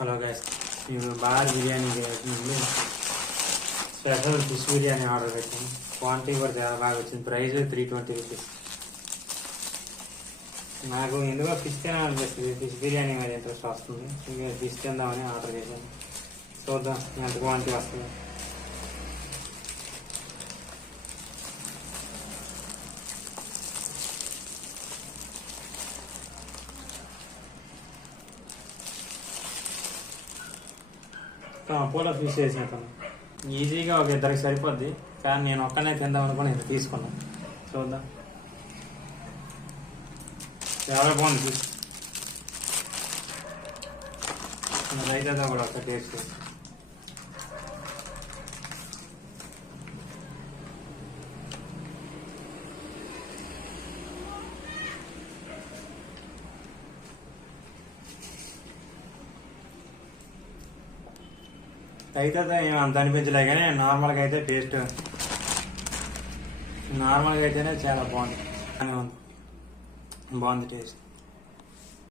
Hello guys, నేను bar biryani నుండి special fish biryani order పెట్టాను. క్వాంటిటీ కూడా చాలా బాగా వచ్చింది. Price 320 rupees. నాకు ఎందుకో ఫిష్ తినాలనిపిస్తుంది. ఫిష్ బిర్యానీ మీద ఇంట్రెస్ట్ వస్తుంది. ఇంకా ఫిష్ తిందామని ఆర్డర్ చేశాను. చూద్దాం ఎంత క్వాంటిటీ వస్తుంది. పూల ఫిష్ చేసినట్టు ఈజీగా ఒక ఇద్దరికి సరిపోద్ది, కానీ నేను ఒక్కనే తిందాం అనుకుని ఇది తీసుకున్నాను. చూద్దాం. చాలా బాగుంది ఫిష్. రైతాతో కూడా ఒక టేస్ట్. అయితే ఏం అంత అనిపించలే, కానీ నార్మల్గా అయితే టేస్ట్ నార్మల్గా అయితేనే చాలా బాగుంది. బాగుంది టేస్ట్.